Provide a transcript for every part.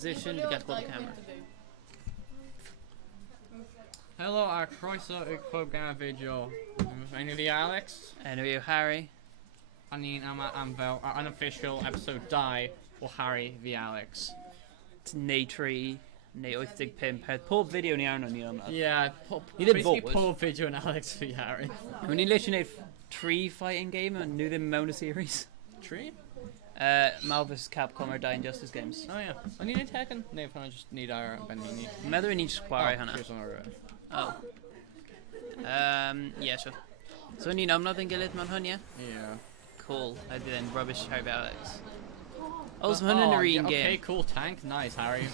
position, we get to the camera. Hello, our croeso i'r program video. Enw fi Alex. Enw yw Harry. A ni'n am fel our unofficial episode 2 o Harry fi Alex. Neu 3, neu 85 peth. Pob fideo ni arno ni am. Yeah, Ni ddim basically fod. pob video yn Alex fi Harry. When ni'n literally neud 3 fighting game and nhw ddim mewn y series. 3? Mal vs Capcom ar 2 Injustice games. Oh yeah. O'n i'n neud Tekken? Neu pan just need ar ben ni. Meddwl ni'n just chwarae hwnna. Oh. Yeah, sure. So ni'n amnod yn gilydd mewn hwn, yeah? Yeah. Cool. I did then rubbish Harry Alex. Oh, so hwn yn yr un game. Okay, cool tank. Nice, Harry.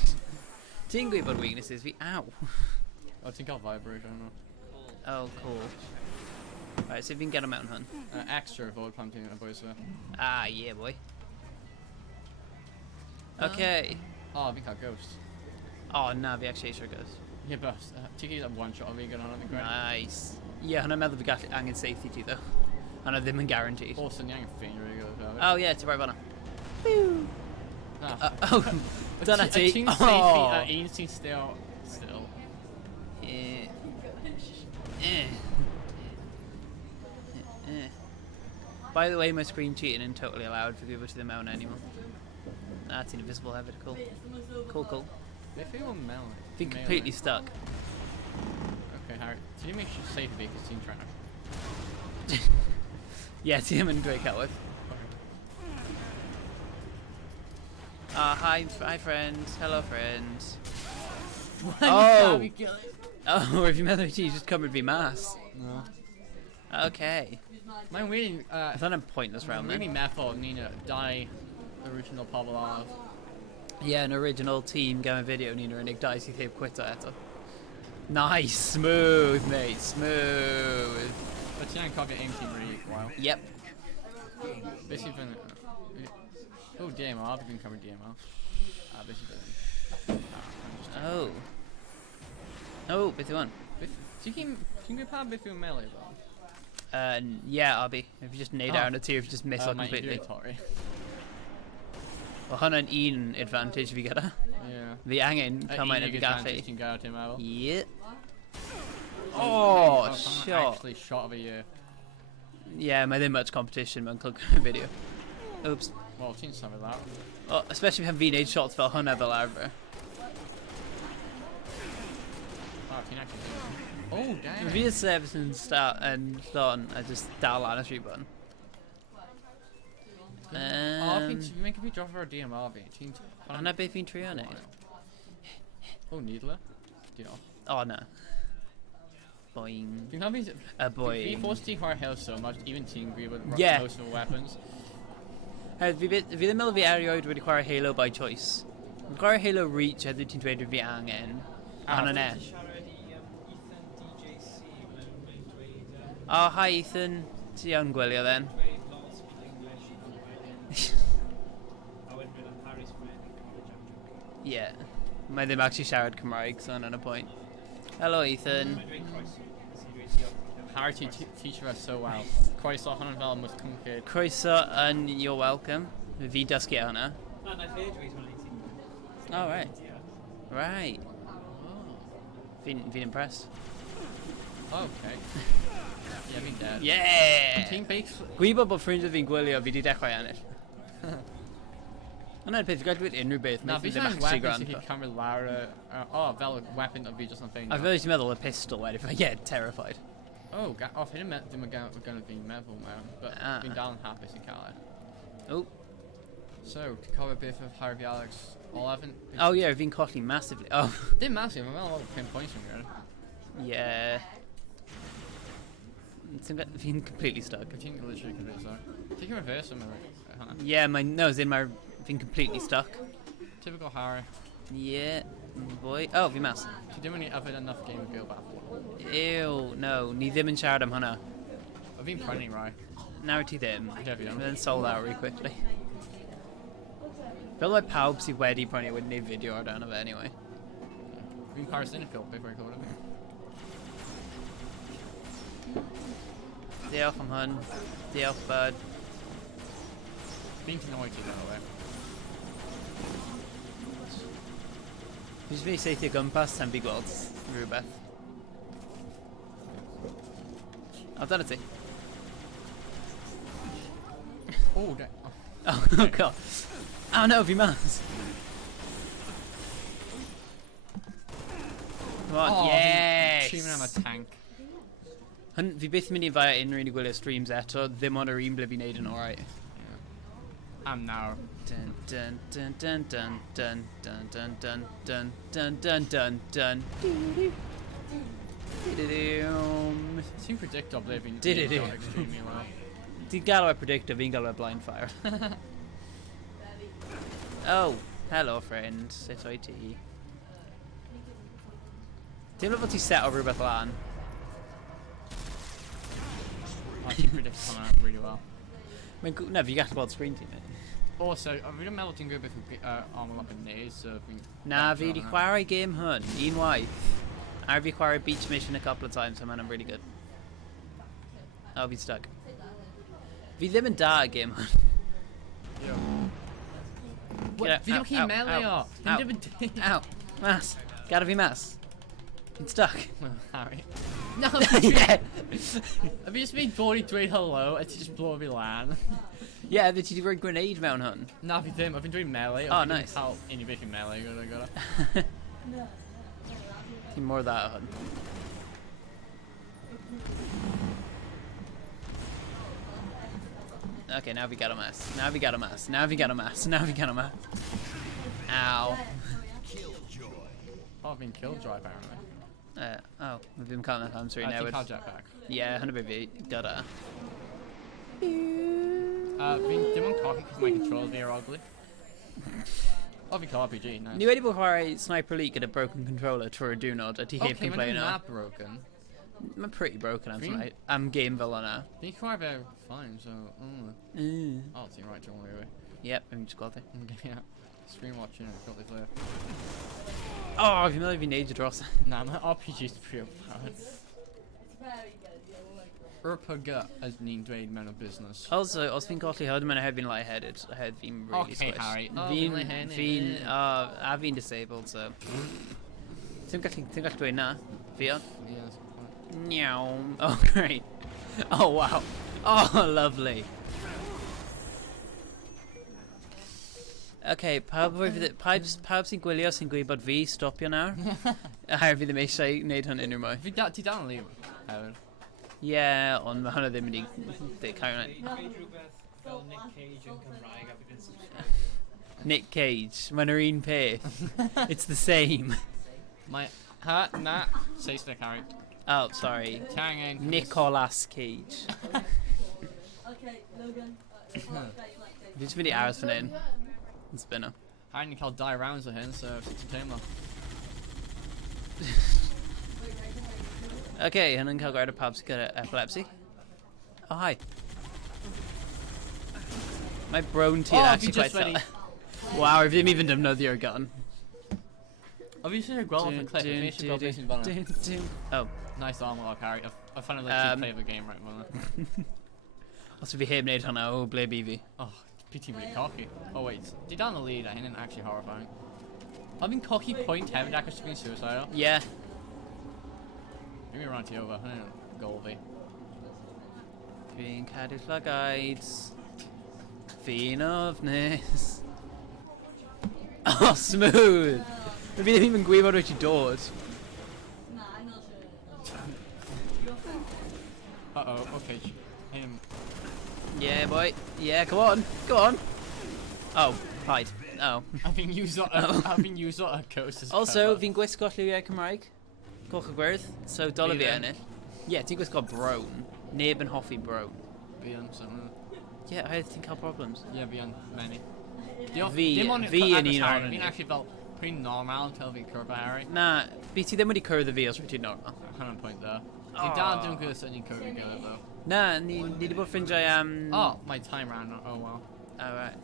Ti'n gweud bod weaknesses fi? Ow. Oh, ti'n cael vibration, no? Oh, cool. Right, so fi'n gero mewn hwn. Extra fod pan ti'n yn y bwysau. Ah, yeah, boy. Okay. Oh, fi'n cael ghost. Oh, na, fi actually eisiau ghost. Yeah, but ti'n cael one shot o fi gan hwnna, fi'n gweud. Nice. Yeah, hwnna'n meddwl fi gallu angen safety ti, though. Hwnna ddim yn guaranteed. O, sy'n angen ffein rili gyda. Oh, yeah, ti'n rhaid fanna. Oh, dyna ti. Ti'n safety a un sy'n still. By the way, my screen cheating and totally allowed for people to the mount anymore. That's invisible habit, cool. Cool. Beth yw yn mewn? Fi'n completely stuck. Okay, Harry. Ti'n make sure safe fi cos ti'n trying to... Yeah, ti ddim yn dweud celwydd. Hi friends, hello friends. Oh! Oh, if you meddwl ti just cymryd fi mas. No. Okay. Mae'n really... I thought I'm pointless round really then. meddwl ni'n dau original pobl off. Yeah, an original team game video ni'n yr unig dau sydd heb cwito eto. Nice, smooth mate, smooth. But ti'n cofio aim team really well. Yep. Beth sy'n fynd... Oh, DMR, fi'n cymryd DMR. Beth sy'n fynd... Oh. Oh, beth yw hwn? Ti'n gwybod pa beth yw'n melee fel? Yeah, I'll be. If you just nade down a tier, if you just miss it completely. Well, hwnna'n un advantage fi gyda. Yeah. Fi angen cymaint o fi gallu. Ti'n gael ti'n meddwl? Yeah. Oh, shot. Actually shot of a year. Yeah, mae ddim much competition mewn clwg video. Oops. Wel, ti'n safio lawr. Oh, especially pan fi'n neud shots fel hwnna fel arfer. Oh, ti'n actually doing it. Oh, damn. Fi y service yn start yn llon a just dal ar y 3 button. Fi'n mynd fi drop ar DMR fi. Hwnna beth fi'n trio neud? Oh, needler. Diolch. Oh, na. Boing. Fi'n cael fi... Boing. Fi ffos ti chwarae Halo so much, even ti'n gwybod Yeah. most of the weapons. Fi ddim meddwl fi erioed wedi chwarae Halo by choice. Fi'n chwarae Halo Reach a ti'n dweud fi angen. Hwnna ne. Oh, hi Ethan. Ti yn gwylio then? Yeah. Mae ddim actually siarad Cymraeg, so yna'n y point. Hello Ethan. Harry, ti teach us so well. Croeso hwnna'n fel mwyth cymryd. Croeso and you're welcome. Fi dysgu hwnna. Oh, right. Right. Fi'n impressed. Okay. Yeah, fi'n dead. Yeah! Ti'n base... Gwybod bod ffrindiau fi'n gwylio, fi di dechrau ennill. Hwna'n peth, fi gael dweud unrhyw beth, Na, fi fi ddim sy'n actually weapon sy'n gwrando. cymryd lawr fel weapon o fi just yn thing. A fel ti'n meddwl y pistol wedyn, yeah, terrified. Oh, hyn ddim yn gan fi'n meddwl mewn, but fi'n dal yn hapus i cael e. Oh. So, ti'n cofio beth of Harvey Alex 11? Oh yeah, fi'n colli massively. Oh. Dim massive, mae'n meddwl o 5 points yn gwrdd. Yeah. Fi'n completely stuck. Ti'n literally convinced though. Ti'n reverse am hwnna. Yeah, fi'n completely stuck. Typical Harry. Yeah, boy. Oh, fi mas. Ti ddim yn ei yfed enough game of go back. Ew, no, ni ddim yn siarad am hwnna. O fi'n prynu rai. Nawr ti ddim. Defi am. Mae'n sold out really quickly. Fel like pawb sydd wedi prynu wedi neud fideo ar dan o fe anyway. Fi'n paris in y ffilm before I called it. Diolch am hwn. Diolch, bud. Fi'n ti'n oed ti dda o fe. Just fi seithio gwmpas tan fi gweld rhywbeth. O, dyna ti. Oh, Oh, god. Oh no, fi mas. Come on, oh, yes! Streaming am a tank. Fi byth yn mynd I fai unrhyw un I gwylio streams eto, ddim ond yr un ble fi'n neud yn alright. I'm now. Dun dun dun dun dun dun dun dun dun dun dun dun dun dun. Ti'n predictable if fi'n Did-do-do. done extremely well. Ti'n galw e predictor, fi'n galw e blind fire. Oh, hello friend, sut o'i ti? Teimlo fod ti set o rhywbeth lan. Oh, ti'n predict hwnna really well. Na, fi gallu gweld screen ti. Also, fi ddim meddwl ti'n gwybod beth yw armor up yn neud, so fi'n... Na, fi wedi chwarae game hwn, unwaith. A fi chwarae beach mission a couple of times, so man, I'm really good. Oh, fi'n stuck. Fi ddim yn da y game hwn. Fi ddim chi'n melee o! Ow, ow, mas. Gada fi mas. Fi'n stuck. Harry. No, Yeah. Have you just been dod I dweud hello, a ti just blow fi lan? Yeah, fi ti wedi rhoi grenade mewn hwn. Na, fi ddim, a fi'n dweud melee. Oh, nice. Cael unrhyw beth I melee, gyda. Ti'n mor dda o hwn. Okay, now we got a mess. Now we got a mess. Now we got a mess. Now we got a mess. Ow. Oh, I've been killjoy apparently. Oh, we've been cutting that time, sorry, now Ti'n cael it's... jetpack? Yeah, 100 fi. Gotta. Fi'n dim ond cocky cos my controls fi are ugly. Oh, fi'n cael RPG, nice. Ni wedi bod chwarae Sniper Elite gyda broken controller trwy'r diwrnod, a ti heb Okay, complain mae'n o. not broken. Mae'n pretty broken am Fi'n- tonight. Am game fel yna. Fi'n chwarae fe fine, so... Oh, ti'n right, don't worry. Yep, fi'n just gweld ti. Yeah. Screen watching and got this later. Oh, fi'n meddwl fi'n neud y dros. Nah, my RPG's pretty overpowered. Urpaga, as ni'n dweud mewn o business. Also, os fi'n colli hwn, mae'n hefyd lightheaded. Head fi'n really Okay, squished. Harry. Oh, fi'n lightheaded. A fi'n disabled, so... Ti'n gallu dweud na? Fi on? Yeah, that's a good Meow. Oh, great. Oh, wow. Oh, lovely. Okay, pawb sy'n gwylio sy'n gweud bod fi stopio nawr. A fi ddim eisiau gwneud hwn unrhyw mwy. point. Ti dal yn liw, hefyd. Yeah, ond mae hwnna ddim wedi cael ei... Fel Nick Cage yn Cymraeg a bydd yn subscribe. Nick Cage, mae'n yr un peth. It's the same. My... Na. Saesneg, Harry. Oh, sorry. Tangen. Nicolas Cage. Okay, Logan. Fi jyst mynd I aros fan hyn. Yn spinner. Harry ni'n cael 2 rounds o hyn, so ti'n teimlo. Okay, hynny'n cael gwared o pawb sy'n gyda epilepsy. Oh, hi. Mae brown ti Oh, actually fi quite just wedi- tell. Wow, fi ddim even defnyddio'r gun. O fi eisiau gweld off y clip, fi eisiau gweld beth sy'n fanna. Oh, Nice armor lock, Harry. I found it like play of the game right now. os fi heb wneud hwnna, o, ble bi fi? Oh, PT really cocky. Oh wait, di down the lead, I ain't actually horrifying. I've been cocky point hefyd ac os fi'n suicidal. Yeah. Give me a run to over, hynny'n goal fi. Fi'n cadw llygaids. Fi'n ofnus. Oh, smooth! Fi ddim yn gwybod wyt ti dod. Nah, I'm not sure. Uh-oh, okay. Him. Yeah, boy. Yeah, come on. Go on. Oh, hide. Oh. I've been used a ghost as Also, cover. fi'n gwisgo lliwiau Cymraeg. Coch y gwyrdd. So, dola Fi fi ddim. ennill. Yeah, ti'n gwisgo brown. Neb yn hoffi brown. Fi yn something. Yeah, I ti'n cael problems. Yeah, fi yn many. Fi yn un ohonyn Fi'n ni. actually fel pretty normal until fi'n cwrdd â Harry. Na, fi ti ddim wedi cyrraedd fi os rwy'n ti'n normal. 100 point there. Fi dal dwi'n gwybod sut ni'n cwrdd i gilydd though. Na, ni wedi bod ffrindiau am... Oh, my time ran. Oh well. Alright.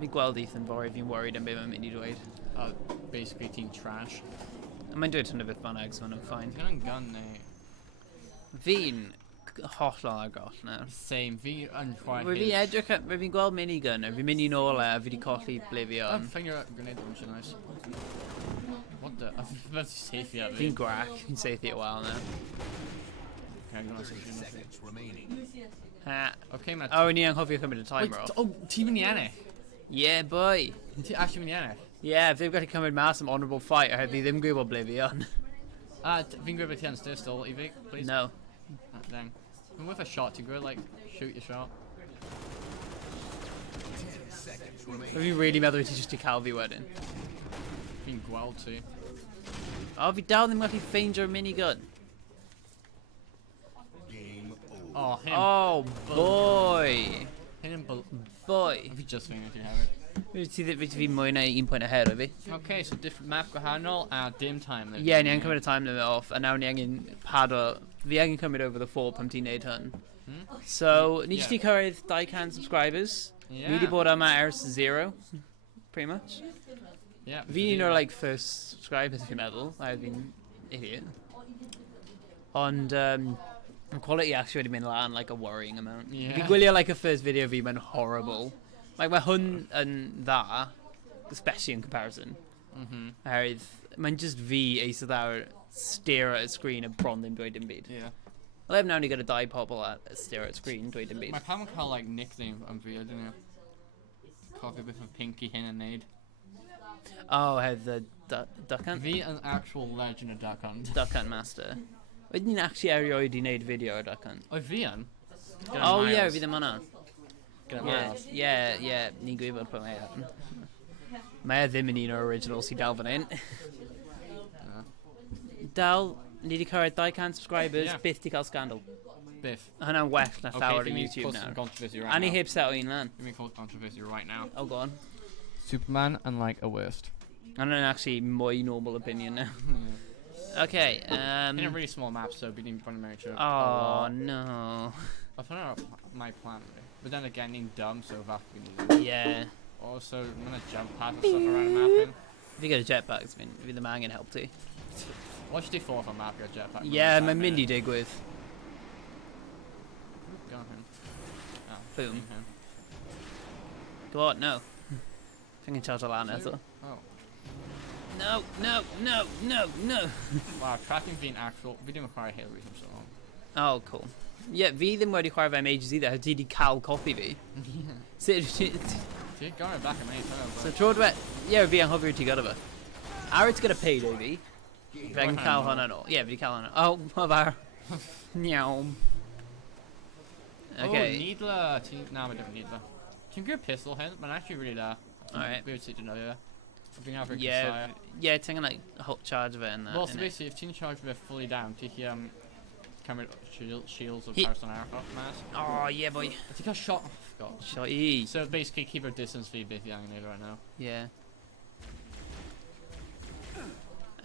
Fi gweld Ethan fori, fi'n worried am beth mae'n mynd I dweud. Basically team trash. A mae'n dweud hwnna beth bynnag, so mae'n fine. Ti'n gan gun neu... Fi'n hollol agos nawr. Same, fi yn chwarae Rwy fi'n edrych at, rwy fi'n gweld minigun, a fi'n mynd i nôl a fi wedi colli I'm Oblivion. finger grenade launcher, nice. What the? That's safe yet, Fi'n grac, fi'n seithi a while now. Okay, I'm gonna say Seconds remaining. Ha. Okay, man. Oh, ni anghofio cymryd y Wait, timer off. oh, team in the ennill. Yeah, boy. Actually, in the ennill. Yeah, they've got to cymryd mas am honourable fight, oherwydd fi ddim gwybod Oblivion. Fi'n gwybod ti yn still, Evie, please. No. Ah, dang. I'm with a shot, you go like, shoot your shot. 10 seconds remaining. Fi'n really meddwl ti jyst i cael fi wedyn. Fi'n gweld ti. O, fi dal ddim gallu ffeindio'r minigun. Game over. Oh, him. Oh, boy. Him and Boy. Fi just fi'n if you have it. Fi mwy na 1 pwynt ahead o fi. Okay, so different map gwahanol a dim time. Ie, ni angen cymryd y time limit off, a nawr ni angen pado... Fi angen cymryd over the 4 pam ti'n neud hwn. So, ni jyst i cyrraedd 200 subscribers. Yeah. Ni wedi bod yma ers 0, pretty much. Yeah. Fi'n un o'r like first subscribers fi'n meddwl, a fi'n idiot. Ond, the quality actually wedi mynd lan like a worrying amount. Yeah. Fi'n gwylio like y first video fi, mae'n horrible. Like mae hwn yn dda, especially in comparison. Oherwydd, mae'n just fi eistedd awr stare at a screen a bron ddim dweud dim byd. Yeah. Wel, ef nawn ni gyda 2 pobl at stare at a screen dweud dim My byd. pam yn cael like nickname am fi, I don't know. Cofio beth mae Pinky hyn yn neud. Oh, hedd the Duck Hunt? Fi yn actual legend of Duck Hunt. Duck Hunt Master. Wedyn ni'n actually erioed i wneud fideo o Duck Hunt. O fi yn? Oh ie, fi ddim yna. Gyda Ie, Miles. ie, ni'n gwybod pwy mae e. Mae e ddim yn un o'r original sy'n dal fan hyn. Dal, ni wedi cyrraedd 200 subscribers, Yeah. byth di cael scandal. Biff. Hynna'n well na llawer Okay, yn fi YouTube cause some nawr. controversy A right ni now. heb set o un lan. Let me cause controversy right now. Oh, go on. Superman and like a worst. And an actually mwy normal opinion now. Okay, In a really small map, so we didn't want to make sure. Oh, no. I found out my plan, really. But then again, being dumb, so that we need it. Yeah. Also, I'm gonna jump pad and stuff around the map. If you get a jetpack, I mean, fi ddim angen help ti. Watch the 4th on map, your jetpack. Yeah, mae'n mynd i digwydd. Go on him. Oh, Boom. leave him. Go on, no. Fi'n gyn charge o lan eto. Oh. No, no, no, no, no. Wow, tracking being actual. We didn't require hit reason so long. Oh, cool. Yeah, fi ddim wedi chwarae fe am ages either, ti wedi cael copi fi. So, See, going back at me, so tro dwe... Ie, fi anghofio ti gyda fe. Ar it's gonna pay, fi. Fe yn cael hwnna nôl. Ie, fi wedi cael hwnna. Oh, ma far. Iawn. Oh, Okay. needler. No, we don't needler. Can you get a pistol hit? Man, actually really da. Alright. Weird to know, yeah. I've been out for Yeah, yeah, ti'n like hot charge of it and that. Well, so innit? basically, if team charge were fully down, take camera shields of He- person arrow mask. Oh, yeah, boy. I think I shot. Oh, forgot. Shotty. So basically, keep our distance for Biffy young right now. Yeah.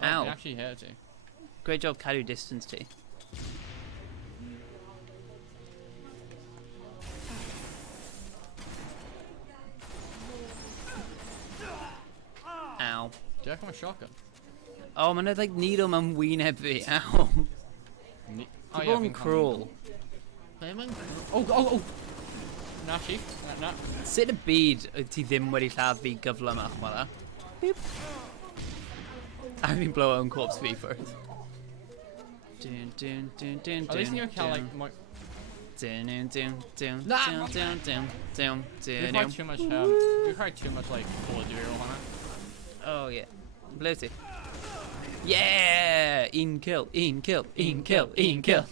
Oh, Ow. we actually hit it. Great job cadw distance ti. Ow. Do you reckon a shotgun? Oh, mae'n like needle mewn wyneb fi. Ow. Oh, Ti'n bod yn cruel. Oh, oh, oh! Na, chief. Na. Sut y byd wyt ti ddim wedi lladd fi gyflym ach mala? A fi'n blow o'n corpse fi ffwrdd. Dun, dun, dun, dun, At least dun, you can like dun. more. Dun, dun, dun, dun, Nah, dun, dun, dun, dun, We dun, require dun. too much. We require too much like Call of Duty on it. Oh, yeah. Blow ti. Yeah! Un kill, un kill, un kill, un kill.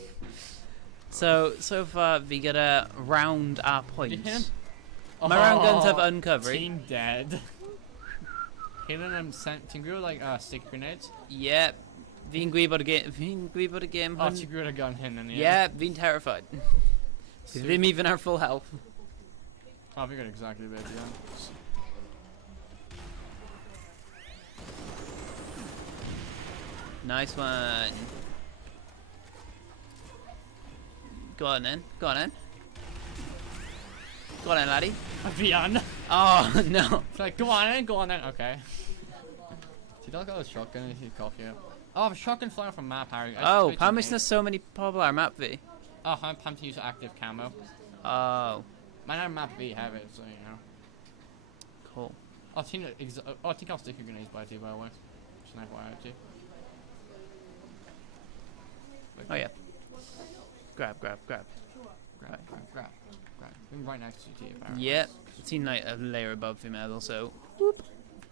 So far fi gyda round a points. him? Mae round guns have uncovery. Team dead. Hitting them sent. Team grew like stick grenades. Yep. Fi'n gwybod y game Oh, hwn. she grew a gun him and Yeah, fi'n terrified. Fi ddim even ar full health. Oh, we got exactly where to go. Nice one. Go on then. Go on then. Go on then, laddie. Vian. Oh, no. It's like, go on then. Okay. See, don't got a shotgun if you cock you. Oh, a shotgun flying from map, Harry. Oh, pam is na so many pobl ar map fi? Oh, I'm pumped to use active camo. Oh, Might not map V have it, so you know. cool. I think I'll stick your grenades by the way. Just an FYI too. Oh yeah. Grab. Grab. I'm right next to you, apparently. Yep. Seen like a layer above him also. Whoop.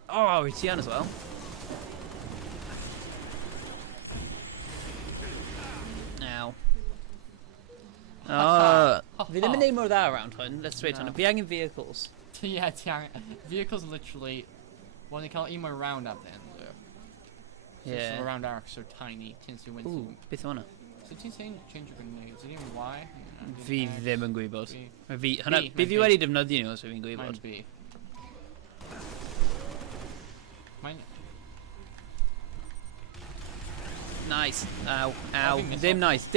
Oh, it's Tian as well. Ow. Vi ddim yn neud mor dda around hwn. Let's straight on it. Fi angen vehicles. Yeah, vehicles literally, well, they call it more round up then. So. Yeah. So round arcs are tiny. Tends to win. Ooh, beth yw hwnna? So ti'n saying change your grenades? Is it even Y? Fi ddim yn gwybod. B. Fi wedi defnyddio nhw, so fi'n Mine's gwybod. B. Mine. Nice. Ow. think Dim nice.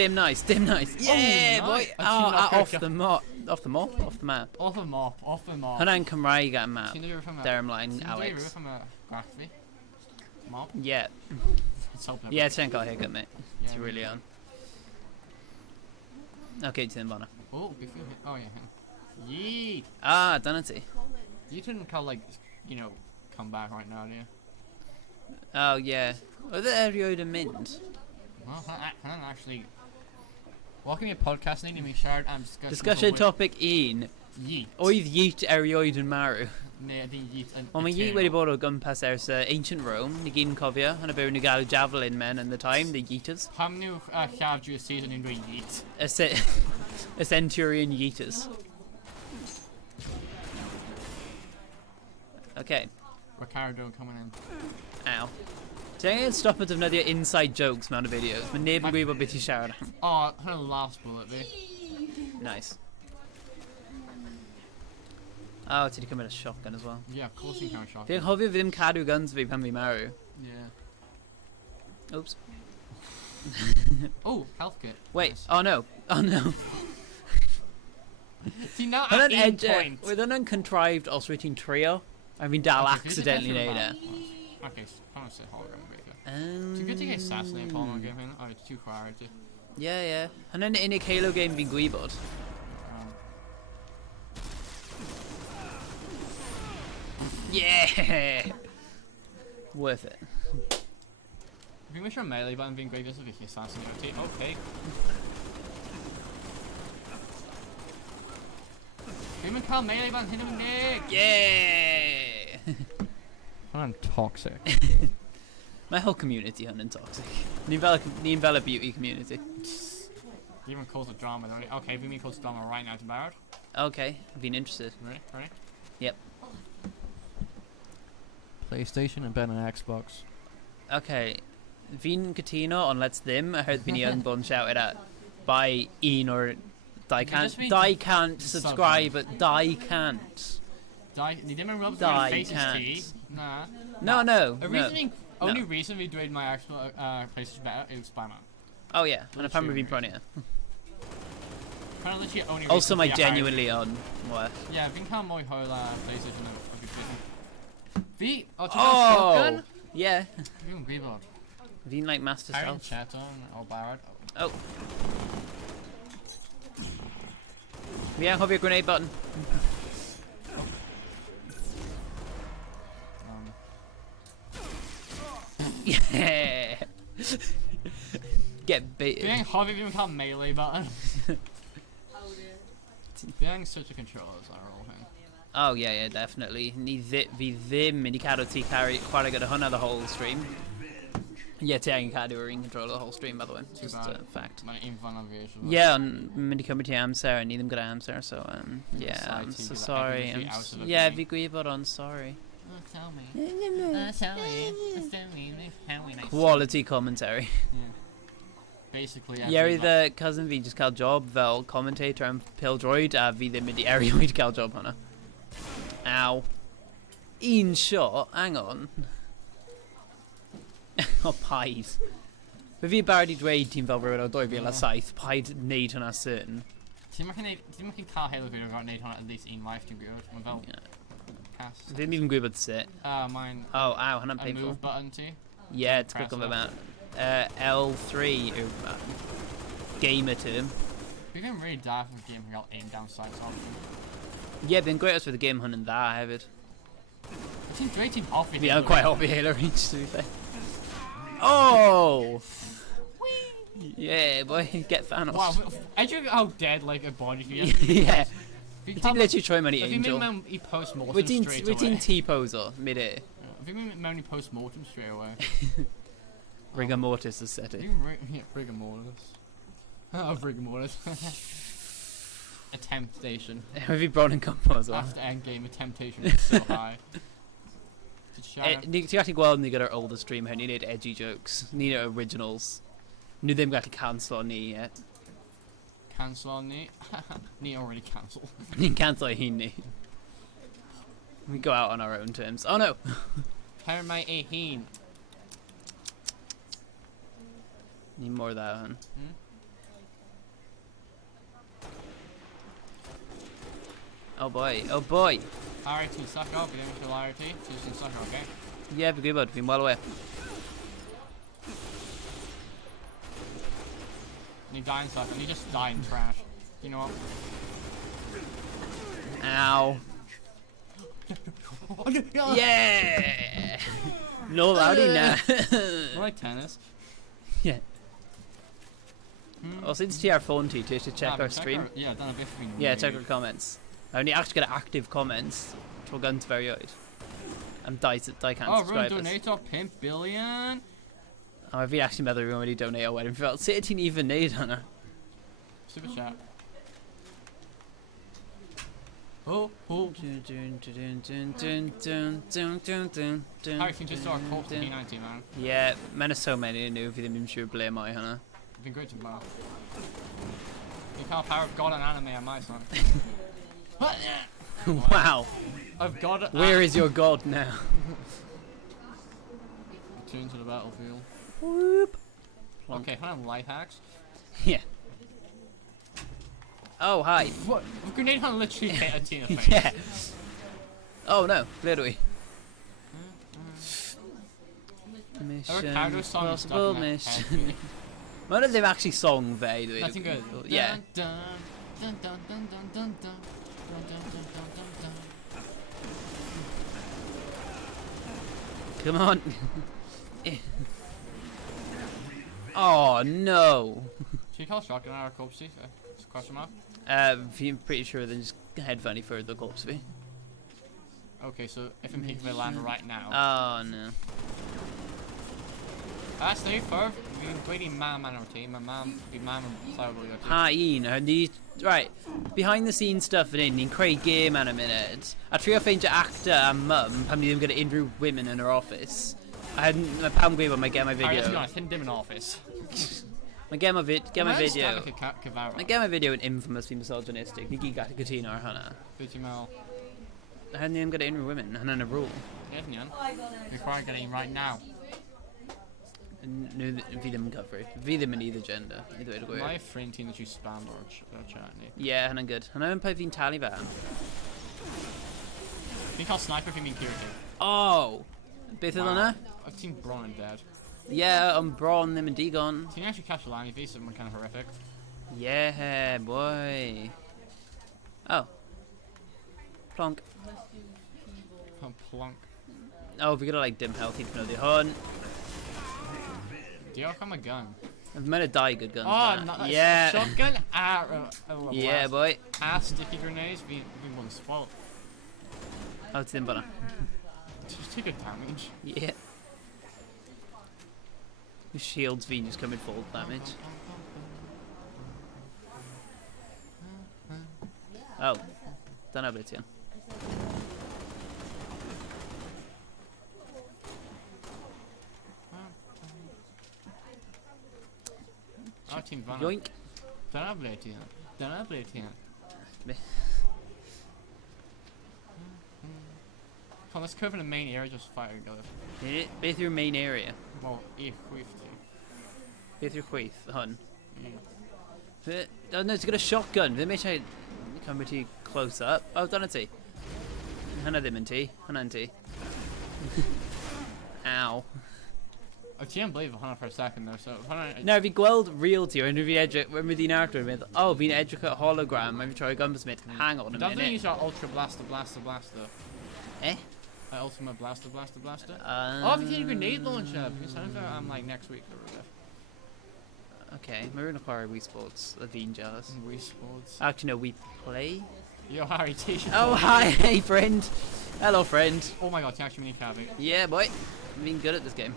Yeah, Oh, boy. nice. Off the map. Off the map. Off the map. Hwnna'n Cymraeg am map. Ti'n dweud from a... There ymlaen, Ti'n dweud Alex. from a graphy? Map? Yeah. It's helping. Yeah, ti'n cael hiccup, mate. Yeah, Ti really on. Okay, ti ddim fanna. Oh, before hit. Oh, yeah, him. Yeet! Ah, dyna ti. You didn't call, like, you know, come back right now, do you? Oh, yeah. Oedd y erioed yn mynd? Well, hang actually... Welcome to podcast ni mi siarad am Discussion topic 1. Yeet. Oedd Yeet erioed yn marw? Ne, I think Yeet yn... Wel, mae Yeet wedi bod o gwmpas ers Ancient Rome. Ni gyd yn cofio. Hwna be wna'n gael javelin men in the time, the Yeeters. Pam nhw lladd drwy'r season yn dweud Yeet? A Centurion Yeeters. Okay. Ricardo coming in. Ow. Ti angen stop o defnyddio inside jokes mewn y fideos. Mae neb yn gwybod beth i siarad am. Oh, hwnna'n last bullet fi. Nice. Oh, ti wedi cymryd a shotgun as well. Yeah, of course you can shot. Fi'n hofio fi ddim cadw guns fi pan fi marw. Yeah. Oops. Oh, health kit. Wait, Nice. oh no. See, now Hwna'n at 8 edrych. point. Oedd hwnna'n contrived os wyt ti'n trio. A fi'n dal Okay, accidentally fi 'di neud e. dechrau Okay, I'm gonna say hologram breaker. It's good to get assassinate Paul on game. Oh, it's too far. Yeah. Hwna'n unig Halo game fi'n gwybod. Yeah! Worth it. Fi'n wish your melee button fi'n gweud os ydych chi assassinate ti. Okay. Fi'n mynd cael melee button hyn yn nig! Yeah! Hwna'n toxic. Mae whole community hwn yn toxic. Ni'n fel y beauty community. Even cause a drama, don't we? Okay, fi'n mynd cause drama right now to Barrett. Okay, fi'n interested. Ready? Yep. PlayStation and Ben and Xbox. Okay, fi'n cytuno, ond let's ddim, oherwydd fi'n i yn bod yn shouted at by un o'r just mean- 200 subscribe at 200. Ni ddim yn rub Die faces can't. ti. Nah. No. Only reason we doing my actual PlayStation better is Spider-Man. Oh yeah, and apparently fi'n prynu e. Kind of literally only Also reason mae fi a genuinely on work. hard- Yeah, fi'n cael mwy hwyl PlayStation yn y byd. Fi? Oh, ti'n Oh! shotgun? Yeah. Fi'n gwybod. Fi'n like master Harry self. chat on, o Barrett. Oh. Fi anghofio grenade button. Yeah. Get baited. Fi'n hoffi fi'n cael melee button. Fi'n such a controllers ar ôl hyn. Oh yeah, definitely. Fi ddim mynd i cadw ti chwarae gyda hwnna the whole stream. Yeah, ti angen cadw yr un controller the whole stream, by the way. Just a fact. Mae'n un fan o fi eisiau. Yeah, ond mynd i cymryd ti amser, a ni ddim gyda amser, so yeah, I'm Exciting, so but I sorry. think we should be out of the Yeah, game. fi gwybod, ond sorry. Oh, tell me. Tell me. How we nice. Quality commentary. Yeah. Basically, yeah. Ieri the cousin fi just cael job fel commentator am Pildroid, a fi ddim mynd i erioed cael job hwnna. Ow. Un shot, hang on. O, paid. Fe fi barod i dweud ti'n fel rhywun o 2007, paid wneud hwnna certain. Ti'n mynd cael Halo video rhaid wneud hwnna at least un live ti'n gwybod? Mae'n fel cast. Fi ddim even gwybod sut. Mae'n Oh, ow, hwnna'n a painful. move button ti. Yeah, it's Press quick on the that. mount. L3 yw gamer term. We didn't really die from the game without aim down sights option. Yeah, been great for the game hunting that hefyd. Ti'n dweud ti'n hoffi Fi yn quite hoffi Halo Reach, to be fair. Oh! Yeah, boy, get Thanos. Wow, edrych how dead like a body fi is. Yeah. Fi'n Ti'n literally troi mewn i Fi'n mynd Angel. mewn i post-mortem Wyt straight away. ti'n T-pose o, mid-air? Fi'n mynd mewn i post-mortem straight away. Rigor mortis is set it. Yeah, rigor mortis. Oh, rigor mortis. A temptation. Have you brought in combo as well? After endgame, a temptation is so high. Ti'n gallu gweld ni gyda'r older stream hyn, ni'n neud edgy jokes, ni'n neud originals. Ni ddim gallu cancel ni yet. Cancel on ni. Ni already cancelled. Ni'n cancel ei hun ni. We go out on our own terms. Oh no! Per mai ei hun. Need more of that one. Oh boy, oh boy! Harry, ti'n suck up, fi ddim eisiau lair ti. Ti'n suck up, okay? Yeah, fi'n gwybod, fi'n well away. Ni dying suck, ni just dying trash. You know what? Ow. Yeah! No loudy now. I like tennis. Yeah. Well, since ti ar ffôn ti eisiau check our stream? Yeah, dyna beth fi'n Yeah, check our comments. I only actually get active comments. Trwy gynt very oed. Am dau cant Oh, rwy'n subscribers. donate o 5 billion. Oh, fi actually meddwl rwy'n wedi donate o wedyn. Fi fel, sut ti'n even neud hwnna? Super chat. Oh, oh. Harry, fi'n just o'r corpse of P90, man. Yeah, men are so many nhw, fi ddim yn siŵr ble mae hwnna. Fi'n great to know. You can't power of God and anime on my son. Wow! I've got it. Where is your god now? Return to the battlefield. Whoop! Okay, can I have life hacks? Yeah. Oh, hi. What? A grenade hunt literally hit a team of face. Yeah. Oh no, clearly. Mission, Ricardo's song is stuck possible in my mission. head. One of them actually song fe, dwi. Nothing good. Yeah. Dun, dun, dun, dun, dun, dun, dun. Dun, dun, dun, dun, dun, dun. Come on. Oh no. Should you call shotgun out of corpse? Just question mark. I'm pretty sure then just head funny for the corpse be. Okay, so if I'm picking the land right now. Oh no. That's the first. Fi'n gweud i mam ar ti, mae mam yn llawr o ti. Ha un, right, behind the scenes stuff yn un, ni'n creu game an a munud, a trio ffeindio actor a mum pam ni ddim gyda unrhyw women in her office. Mae pam gweud bod mae gen my Harry, let's be video. honest, hyn dim yn office. Mae gen my video. Cyfarfod. Mae gen my video yn infamous fi misogynistic, ni gyd gallu cytuno ar hwnna. Be ti'n meddwl? A ni ddim gyda unrhyw women, hynna'n y rule. Yes, nian. We're quite getting right now. No, fi ddim yn cyfri. Fi ddim yn either gender, i ddweud y gwir. My friend ti'n that you spam o'r chat ni. Yeah, hynna'n good. Hynna'n pa fi'n talu fe am. Fi'n cael sniper fi'n mynd Kirky. Oh! Beth oedd hwnna? Ti'n bron yn dead. Yeah, ond bron ddim yn digon. Ti'n actually catch a line i fi, so mae'n kind of horrific. Yeah, boy. Oh. Plonk. Plonk. Oh, fi gyda like dim health i defnyddio hwn. Diolch am y gun. Mae'n y dau good guns. Oh, fan'na. nice. Yeah. Shotgun Yeah, boy. A sticky grenades, fi'n bod yn spoiled. Oh, ti ddim fyna. Just take good damage. Yeah. Your shields fi'n just cymryd full damage. Oh. Dyna beth ti yn. Oh, ti'n fanna. Yoink. Dyna ble ti yn. Dyna ble ti yn. Be? Come on, let's cover the main area, just fire together. Beth yw'r main area? Well, i chwyth ti. Beth yw'r chweith? Hwn. Yeah. Oh no, ti'n gyda shotgun. Fe ddim eisiau cymryd ti close up. Oh, dyna ti. Hynna ddim yn ti. Hynna'n ti. Ow. I can't believe Hana for a second there. So Hana. No, vi gweld realty or unrhyw fi edrych, when fydd hi'n arfer mynd, oh, fi'n edrych at hologram, mae'n fi troi gumbus mynd, hang on a Don't they minute. use our Ultra Blaster? Eh? Ultimate Blaster. Oh, we get a grenade launcher. Because I'm like next week or whatever. Okay, mae rhywun yn chwarae Wii Sports, a fi'n jealous. Wii Sports. Actually, no, we play? Yo, Harry, t-shirt. Oh, hi, hey, friend. Hello, friend. Oh my god, actually mini carving. Yeah, boy. I'm being good at this game.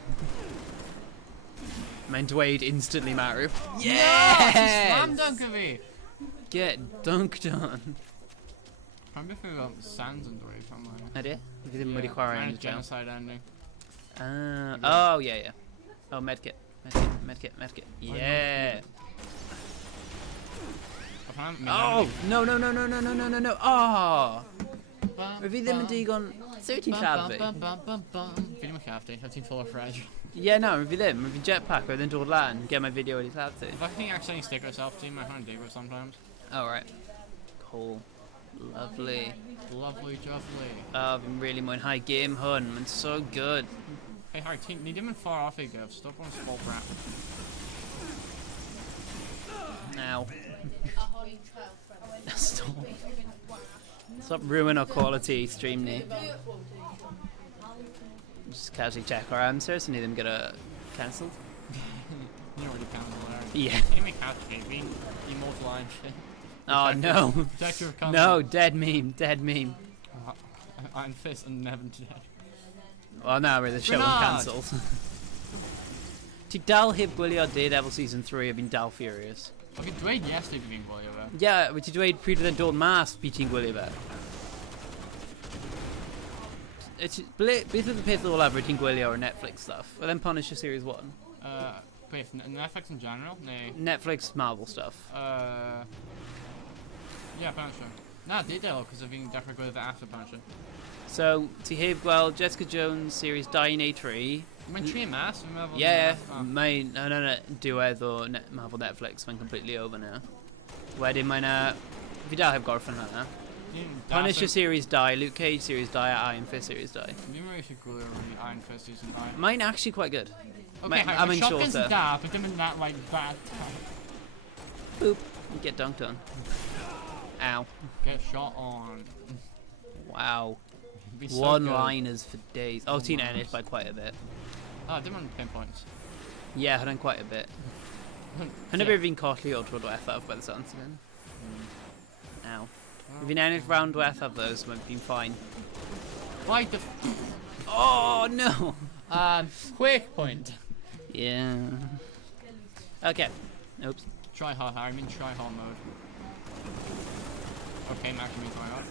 Mae'n dweud instantly Mario. Yes! Yes! Slam dunk of me! Get dunked on. I'm just about Sands and Dweud. Ydy? Fi ddim wedi chwarae yn y jail. Genocide ending. Oh, yeah. Oh, medkit. Yeah. Oh, no. Oh! Mae fi ddim yn digon... Sut wyt ti'n lladd fi? Fi ddim yn lladd ti, a ti'n full of rage. Yeah, no, fi ddim. Mae fi'n jetpack, oedd yn dod lan, get my video wedi lladd ti. If I can actually stick yourself to my hand, dig with sometimes. Oh, right. Cool. Lovely. Lovely. Oh, fi'n really mwynhau game hwn. Mae'n so good. Hey, Harry, ni ddim yn far off ei gyf. Stop on small brat. Ow. Stop ruining our quality stream ni. Just casually check our answers and need them get cancelled. You already cancelled there. Yeah. Anyway, catch me, being immortal Iron Fist. Oh no. Protector of content. No, dead meme. Iron Fist and never dead. Well, now we're the show and cancelled. Ti dal heb gwylio Daredevil Season 3 a fi'n dal furious. O, fi dweud yesterday fi fi'n gwylio fe. Yeah, wyt ti dweud pryd oedd e'n dod mas fi ti'n gwylio fe? Beth oedd y peth olaf rydych ti'n gwylio o'r Netflix stuff? Oedd e'n Punisher Series 1? Beth, Netflix in general? Neu? Netflix Marvel stuff. Yeah, Punisher. Na, Daredevil, cos o fi'n dechrau gwylio fe after Punisher. So, ti heb gweld Jessica Jones Series 2 neu 3? Mae'n tri mas, fi'n meddwl. Yeah, mae'n diwedd o Marvel Netflix, mae'n completely over now. Wedyn mae'n fi dal heb gorffen hwnna. Punisher Series 2, Luke Cage Series 2 a Iron Fist Series 2. Fi'n really eisiau gwylio Iron Fist Season 2. Mae'n actually quite good. Okay, I'm in shotgun's shorter. da, but dim yn that like bad. Boop. You get dunked on. Ow. Get shot on. Wow. Be so One-liners for days. Oh, ti'n ennill by quite a bit. Ah, dim ond pinpoints. Yeah, hwnna'n quite a bit. Hynny bydd fi'n colli o'r tro diwethaf by the sounds of it. Ow. Fi'n ennill round diwethaf though, so mae'n fine. Why the Oh, no! Quick point. Yeah. Okay. Oops. Try hard, Harry. I'm in try hard mode. Okay, Mac, you mean try hard.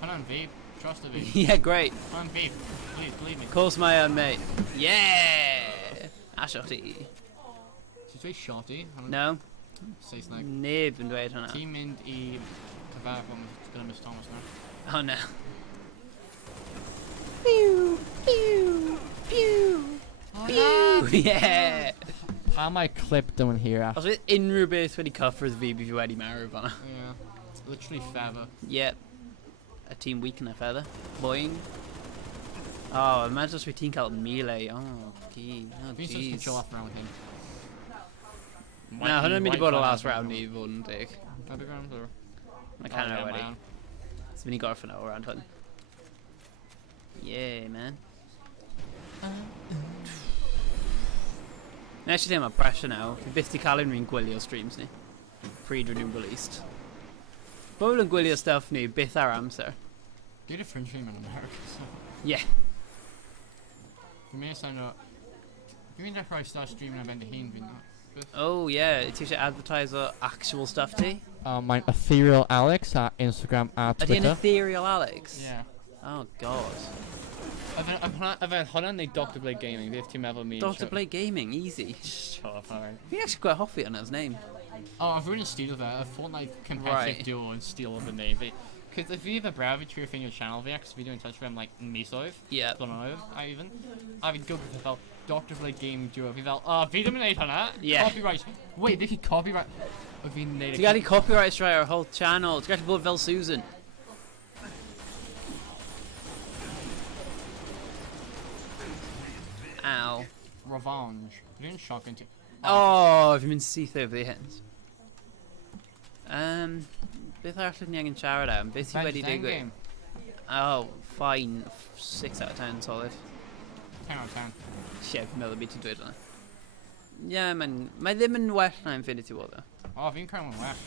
Come on, Veep. Trust the Veep. Yeah, great. Come on, Veep. Please, believe me. Of course, my own mate. Yeah! Ashoti. She's very shotty. No? Say snake. Neb yn dweud hwnna. Ti'n mynd I cyfarfod gyda Miss Thomas now. Oh no. Pew! Pew! Pew! Pew! Yeah! How am I clipped down here? Os fydd unrhyw beth wedi cyffwrdd fi bydd fi wedi marw fanna. Yeah. Literally feather. Yep. A team weak yn y feather. Boing. Oh, imagine os fydd ti'n cael melee. Oh, gee. Oh, Fi'n just jeez. control off around with him. Na, hwnna'n mynd I bod y last round ni fod yn dig. Epic round or? I can't already. So fi'n I gorffen o round hwn. Yeah, man. Nes i ddim am pressure now. Fi byth di cael unrhyw'n gwylio streams ni. Pryd rydyn nhw'n released. Pobl yn gwylio stuff ni byth ar amser. Dwi wedi fringe stream in America, so... Yeah. Fi may sign up... Fi fi'n dechrau start streaming am ben dy hun fi'n na. Oh yeah, ti eisiau advertise o actual stuff ti? Mae'n Ethereal Alex at Instagram a Ydy yn Twitter. Ethereal Alex? Yeah. Oh god. Efe hwnna neu Dr. Blade Gaming, beth ti'n meddwl mi? Dr. Blade Gaming, easy. Shut up, alright. Fi'n actually quite hoffi on his name. Oh, I've really steal that. A Fortnite competitive Right. duo and steal of the name. Because if you have a browser tree in your channel, vi actually video in touch with him like misoedd. Yeah. I even. I would go with fel Dr. Blade Gaming duo. Fi fel, fi ddim yn neud hwnna. Yeah. Copyright. Wait, they could copyright. O fi'n neud Ti gallu copyright strike our whole channel. Ti gallu bod fel Susan. Revenge. We didn't shock into. Oh, I've been syth over the hens. Beth arall ni angen siarad am? Beth sydd wedi digwydd? Oh, fine. 6 out of 10, solid. 10 out of 10. Shit, fi'n meddwl beth ti'n dweud yna. Ie, mae ddim yn well na Infinity War, ddo. Oh, fi'n cael yn well.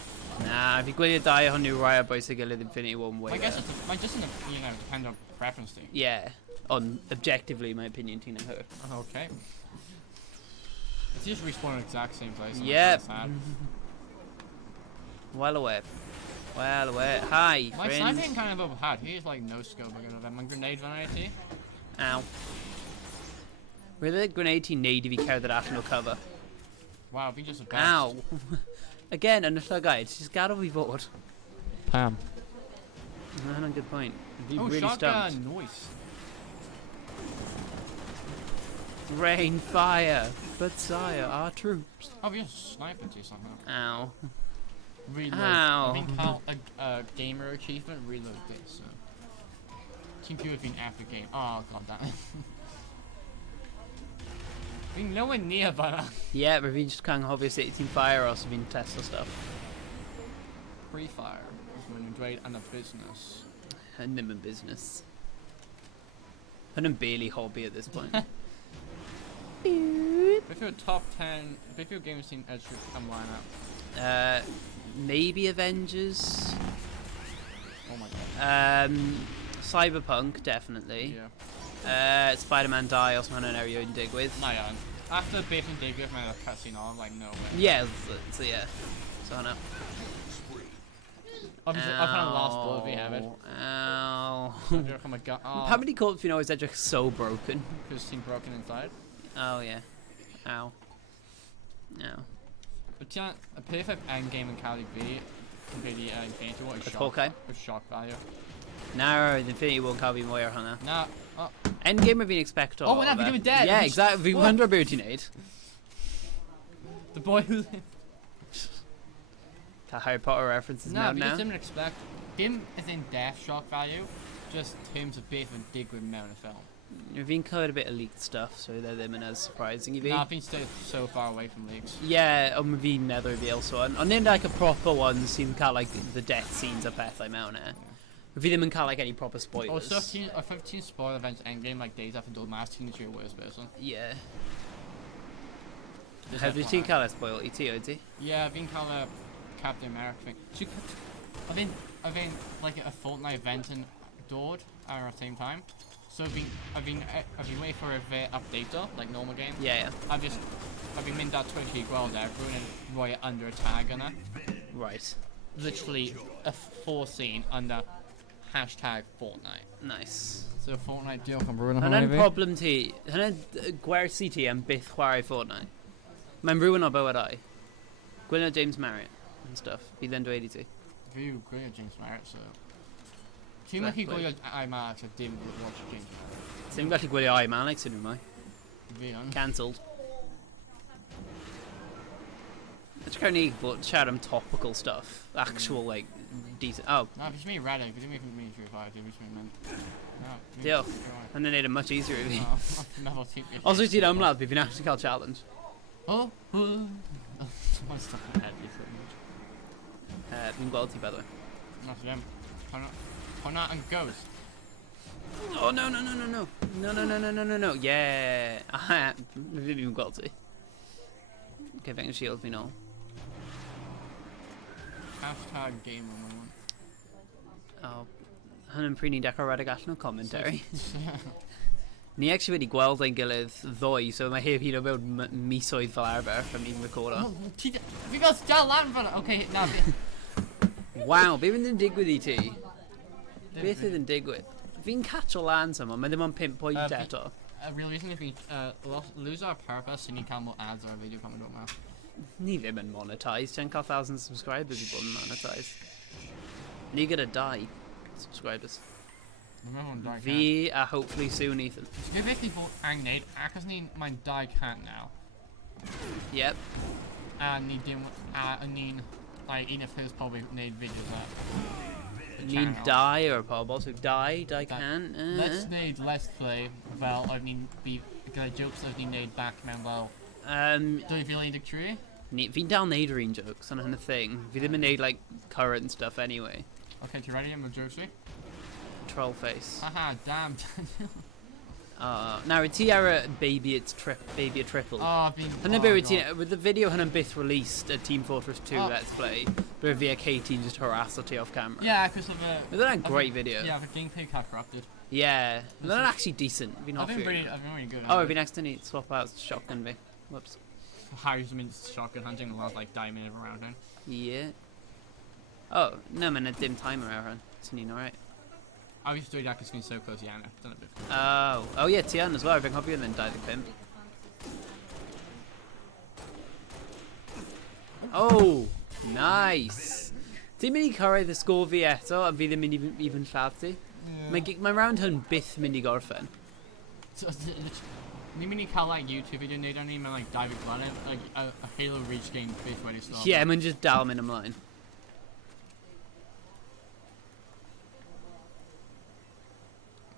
Na, fi gwylio dau ohonyn nhw rai o boes y gilydd Infinity War yn way. I guess it might just depend on preference thing. Yeah, on objectively, my opinion, ti'n am her. Okay. It's just respawn in the exact same place. Yep. Well away. Well away. Hi, My friends. sniping kind of overhad. He is like no scope against them. My grenade variety. Ow. Really? Grenade ti'n neud I fi cerdded allan o cover. Wow, fi'n just a best. Ow. Again, yn y llygau, it's just gadael fi fod. Pam. No, hwnna'n good point. Fi Oh, really shotgun. stumped. Nice. Rain, fire, but sire, our troops. Oh, we just sniper to somehow. Ow. Reload. Ow. I think count a gamer achievement. Reload this. So. Team 2 have been after game. Oh god damn it. Being nowhere near by that. Yeah, but fi'n just canghofio sut ti'n fire os fi'n test o stuff. Free fire is when you trade and a business. Hyn ddim yn business. Hyn yn barely hobby at this point. If you're top 10, if your game's seen edge come line up. Maybe Avengers. Oh my god. Cyberpunk, definitely. Yeah. Spider-Man die os mae hwnna'n erioed yn digwydd. No, yeah. After beth yn digwydd mae'n a cutscene on, like no way. Yeah, so yeah. So hwnna. Obviously, I've had a last bullet fi hefyd. Ow. Oh my god. Oh, How many calls do you know is edrych so broken? because it's broken inside. Oh yeah. Ow. Ow. But yeah, a perfect endgame in Cali V compared to Infinity War is With shock, Hawkeye? with shock value. No, the Infinity War cael fi mwy ar hwnna. Nah, oh, Endgame fi'n expecto. Oh, na, fi ddim yn dead. Yeah, exactly. Fi'n What? wonder beth ti'n neud. the boy who... Cael Harry Potter references Nah, mewn fi now. just didn't expect... Dim is in death shock value, just terms of beth yn digwydd mewn y ffilm. Fi'n clywed a bit of leaked stuff, so they're ddim yn as surprising I fi. Nah, I've been stayed so far away from leaks. Yeah, ond fi'n meddwl I fi also. Ond nid like a proper one sy'n cael like the death scenes a pethau mewn e. Fi ddim yn cael like any proper Oh, spoilers. so if I've seen spoiler events endgame like days after Duel Master, you're the worst person. Yeah. Just Have FYI. ti'n cael e spoil I ti, oeddi? Yeah, I've been kind of Captain America thing. So, I've been like a Fortnite event in Dord at the same time. So I've been waiting for a update though, like normal game. Yeah, I've been mynd ar Twitch I gweld e, rhywun yn rhoi e under a tag yna. yeah. Right. Literally a full scene under hashtag Fortnite. Nice. So Fortnite diolch am rhywun yn Hynna'n hwnna i fi. problem ti. Hynna'n gwersi ti am byth chwarae Fortnite. Mae'n rhywun o bywydau. Gwylio James Marriott and stuff. Bydd e'n dweud I ti. Fi yw gwylio James Marriott, so... Ti'n gallu gwylio IMAX a dim watch James Marriott. Ti'n gallu gwylio iManics yn mai. Fi yn. Cancelled. It's cael ni bod siarad am topical stuff. Actual, like, decent... Oh, Na, fi jyst mynd i redeg, fi ddim yn mynd i fi jyst mynd... No, diolch. Hynny'n neud it much easier I fi. Fi'n meddwl ti'n... Os wyt ti'n ymladd, bydd fi'n actually cael challenge. Oh! Someone's stuck in my head, so much. Fi'n gweld ti, by the way. Na, fi ddim. Hwnna yn ghost. Oh, no, no, no, no, no. No, no, no, no, no, no, no. Yeah. Aha, fi fi'n gweld ti. Okay, fe'n shield fi nôl. Hashtag game on my one. Oh, hynny'n pryd ni'n dechrau redeg allan o commentary. Ni actually wedi gweld ein gilydd ddoe, so mae heb hyd o mewn misoedd fel arfer pan ni'n recordo. Fi gael stel lan fan... Okay, na, fi... Waw, be fynd yn digwydd I ti? Beth fydd yn digwydd? Fi'n catch o lan sama, mae ddim ond 5 pwynt fi- eto. Real reason if we lose our purpose, sy'n ni'n cael more ads ar y fideo pan mae'n dod mas. Ni ddim yn monetise, ti'n cael 1,000 subscribers I bod yn monetise. Ni gyda 2 subscribers. Fi a hopefully soon Ethan. Fi beth i fod angneud, achos mae'n 200 now. Yep. A ni dim... A ni'n... Like, un o'r first pobl i wneud fideos ar y Ni'n channel. 2 o'r pobol, so 2 can. Let's wneud Let's Play fel oedd ni'n gyda jokes oedd ni'n neud back mewn fel Um, 2013. fi'n dal neud yr un jokes on hyn y thing. Fi ddim yn neud like current stuff anyway. Okay, ti ready am y jokes fi? Troll face. Haha, damn. Now ti ar a baby a triple. Oh, fi'n... Hynny be wyt ti, with the video hynny'n byth released at Team Fortress 2 Oh. Let's Play, but fi a Katie just harass ti off camera. Yeah, because of a... But that's a great video. Yeah, the gameplay got corrupted. Yeah, they're actually decent. Fi'n I've been hoffi. really good. Oh, I've been accidentally swap out shotgun me. Whoops. Harry's been shotgun hunting the last like 10 minutes around him. Yeah. Oh, no man, a dim timer around. It's neat, alright. I used to do that because it's been so close to Anna. Done a bit. Oh yeah, Tian as well. I've been hoping and then died the pimp. Oh, nice. Ti'n mynd i cyrraedd y sgôr fi eto a fi ddim mynd i even lladd ti? Mae round hwn byth mynd i gorffen. Ni'n mynd I cael like YouTube video neud o'n ni mewn like David Glennon, like a Halo Reach game byth wedi stop. Yeah, mae'n just dal mynd ymlaen.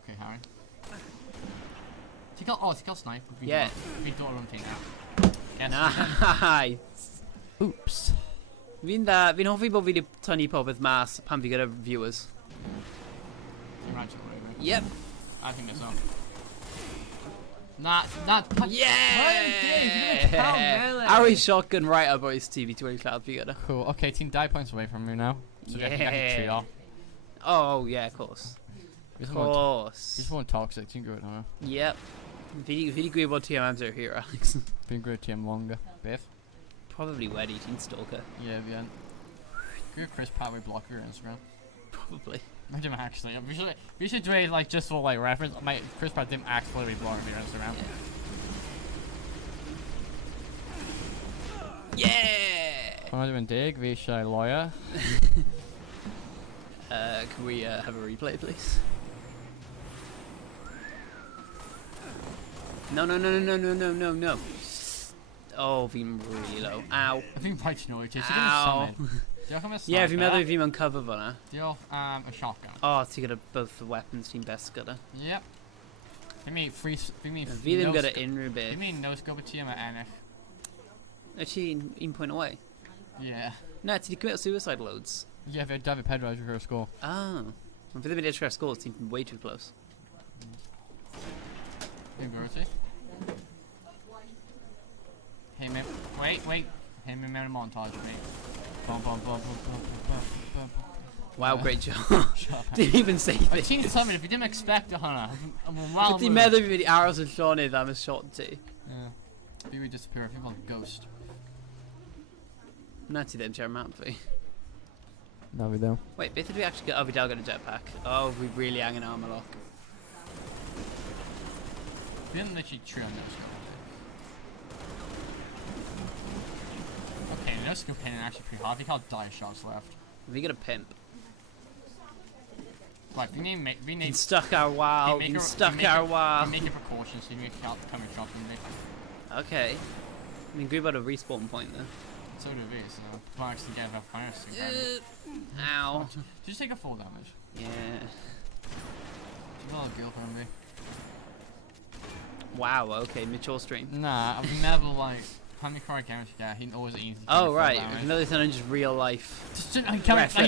Okay, Harry. Ti'n cael snipe? Yeah. Fi'n dod o'r thing now. Yes. Nice. Oops. Fi'n hoffi bod fi wedi tynnu popeth mas pan fi gyda viewers. Ti'n right to the way, Yep. I think that's all. Not Yeah! Arrow shotgun right up boys TV 20 lladd fi gyda. Cool. Okay, team 10 points away from you now. So Yeah. Oh yeah, of course. Of course. Just one toxic. Ti'n gwybod hwnna? Yep. Fi di gwybod bod TM amser here, Alex. Fi'n gwybod TM longer. Beth? Probably wedi, ti'n stalker. Yeah, fi yn. Gwybod Chris Pratt wedi block your Instagram? Probably. I didn't actually. We should do it like just for like reference. My Chris Pratt didn't actually block your Instagram. Yeah! I'm doing dig. Vi eisiau lawyer. Can we have a replay, please? No. Oh, fi'n really low. Ow. I think right to know it is. Ow. Yeah, fi'n meddwl fi mewn cover fan'na. Diolch a shotgun. Oh, ti gyda both the weapons ti'n best gyda. Yep. I mean, Fi ddim gyda unrhyw I beth. mean, no scope ti am ennill. Actually, un point away. Yeah. Na, ti di commit suicide loads. Yeah, fi David Pedro as your score. Oh. Fi ddim wedi edrych ar scores, ti'n way too close. Hey, Bertie. Hey, man. Wait. Hey, man, mewn a montage of me. Wow, great job. Shut up. Didn't even say I've things. seen something, if you didn't expect it, hwnna. I'm But well ti'n meddwl fi wedi aros yn Llonydd am y shot ti? Yeah. Maybe we disappear. I think I'm a ghost. Na ti ddim siar map fi. No, we don't. Wait, beth ydw i actually got? Oh, fi dal gyda jetpack. Oh, we really angen armor lock. We didn't literally true on no scope. Okay, no scope hitting actually pretty hard. I think I'll die shots left. Fi gyda pimp. Right, we need Fi'n stuck ar wal. Fi'n stuck ar wal. We make a precaution so you make out coming shot from me. Okay. Fi'n gwybod a respawn point though. So do we, so can't actually get a fire stick. Ow. Did you take a full damage? Yeah. She's not a girlfriend me. Wow, okay, mature stream. Nah, I've never like how many correct damage you get, he always easy. Oh, right. Another thing on just real life. He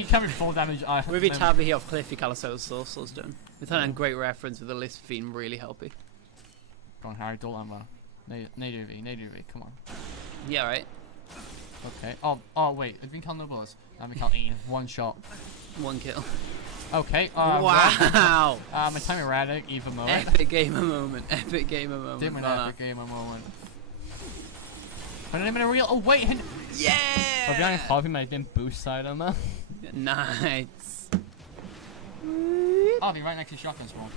can't full damage. Ruby tabby here off cliff, you call us source done. With that great reference with the list being really helpy. Go on, Harry, don't let him. Native V, come on. Yeah, right. Okay. Oh, wait. I've been calling no bullets. I've been calling Ian. One shot. One kill. Okay. Wow. My time erratic, even moment. Epic gamer moment. Epic gamer moment. Did an epic gamer moment. But I'm in a real. Oh wait. Yeah. I'll be honest, Harvey might have boost side on that. Nice. I'll be right next to shotgun spawn.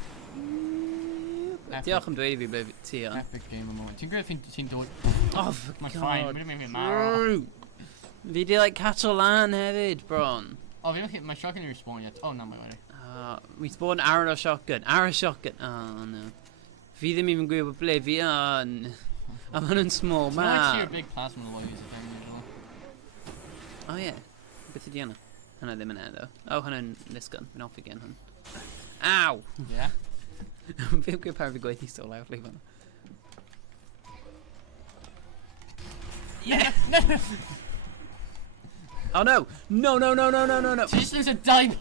Diolch am dweud I fi ble ti on. Epic gamer moment. Ti'n gwybod ti'n dod? Oh, for My God. fine. Mae'n mynd marw. Fi di like catch o lan hefyd, bron. Oh, fi don't hit my shotgun respawn yet. Oh, no, my way. We spawn arrow shotgun. Arrow shotgun. Oh, no. Fi ddim even gwybod ble fi on. I'm on a small It's not actually map. a big plasma low user thing usually. Oh, yeah. Beth ydi hwnna? Hwnna ddim yn eddo. Oh, hwnna'n this gun. Fi'n off again hwn. Ow! Yeah? Fi'n gwybod pa fi gweithio so loudly fan. Yeah. No. Oh no! No! No! No! No! No! No! No! She just lose a dive.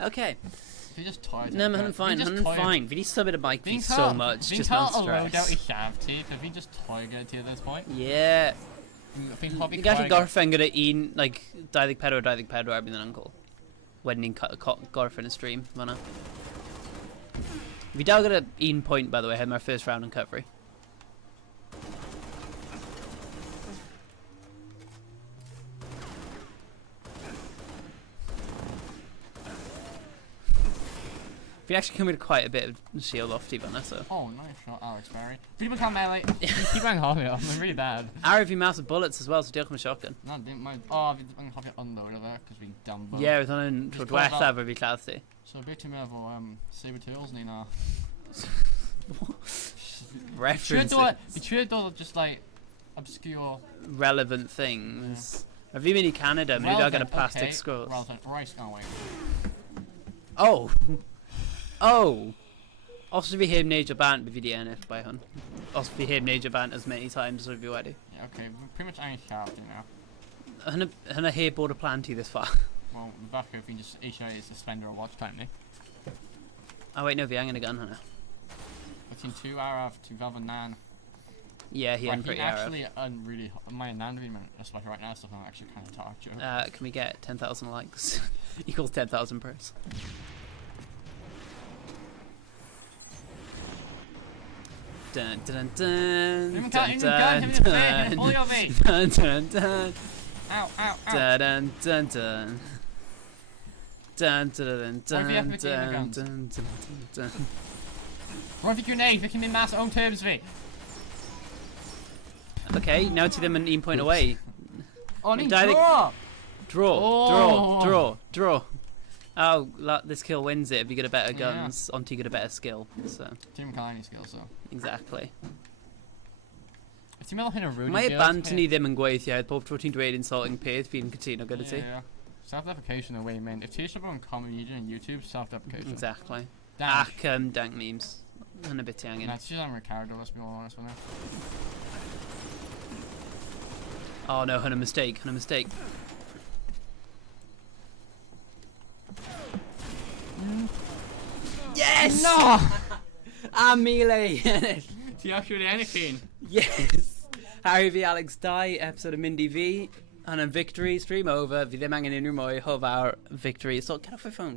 Okay. If you just tired. No, I'm fine. I'm fine. We need to sub it to Mike V so much. Just not stress. If we just target to this point. Yeah. I think probably. Gallu gorffen gyda un, like, 24 erbyn yn uncle. Wedyn ni'n gorffen y stream, fanna. Fi dal gyda 1 point, by the way, had my first round in Cyfri. We actually committed quite a bit of shield off T-Banner, so. Oh, nice shot, Alex Berry. People can't melee. Keep going hard here. I'm really bad. Arrow fi massive bullets as well, so diolch am y shotgun. No, dim mind. Oh, fi'n hoffi unload of it, because fi'n dumbo. Yeah, with on Just dwetha call fe fi lladd ti. So, beth ti'n meddwl Saber Tools ni na? References. Fi trio dod just like obscure. Relevant things. A fi mynd I Canada, mynd I gyda plastic scrolls. Relevant. Right, oh wait. Oh! Oh! Os fi heb wneud o bant, fi di ennill by hwn. Os fi heb wneud o bant as many times as fi wedi. Yeah, okay, pretty much any sharp, you know. Hynna heb bod y plan ti this far. Well, falle fi'n just eisiau suspend or watch time ni. Oh wait, no, fi angen y gun hynna. Wyt ti'n 2 araf, ti'n fel fy nan. Yeah, he Right, ain't pretty actually arrow. really, my nan fi'n especially right now, stuff I'm actually kind of talk to. Can we get 10,000 likes? Equals 10,000 pros. Dun dun dun dun dun dun dun dun dun. Ow, ow, ow. Dun dun dun dun. Dun dun dun Why have dun you ever dun guns? dun dun dun. Rwy'n fi grenade, fi cyn mynd mas own terms fi. Okay, now to them an 1 point away. Oh, ni'n Dau ddeg- draw! Draw, draw, draw. Oh, this kill wins it if you get a better Yeah. guns, onto you get a better skill. So Ti'n cael any skill, so. exactly. If ti'n meddwl hyn o Rudy Mae y band ni ddim yn gweithio, pob tro ti'n dweud insulting peth, fi'n cytuno gyda ti. Yeah. Self-deprecation away, man. If ti eisiau bod yn comedy on YouTube, self-deprecation. Exactly. Damn. Ac dank memes. Hynna bit ti angen. Nah, it's just on Ricardo, let's be all honest with you. Oh no, hynna mistake, hynna mistake. Yes! No! A melee! Ti actually anything? Yes! Harry v Alex Dye, episode of Mindy V. And a victory, stream over. Fi ddim angen unrhyw mwy, hof our victory. So, get off my phone.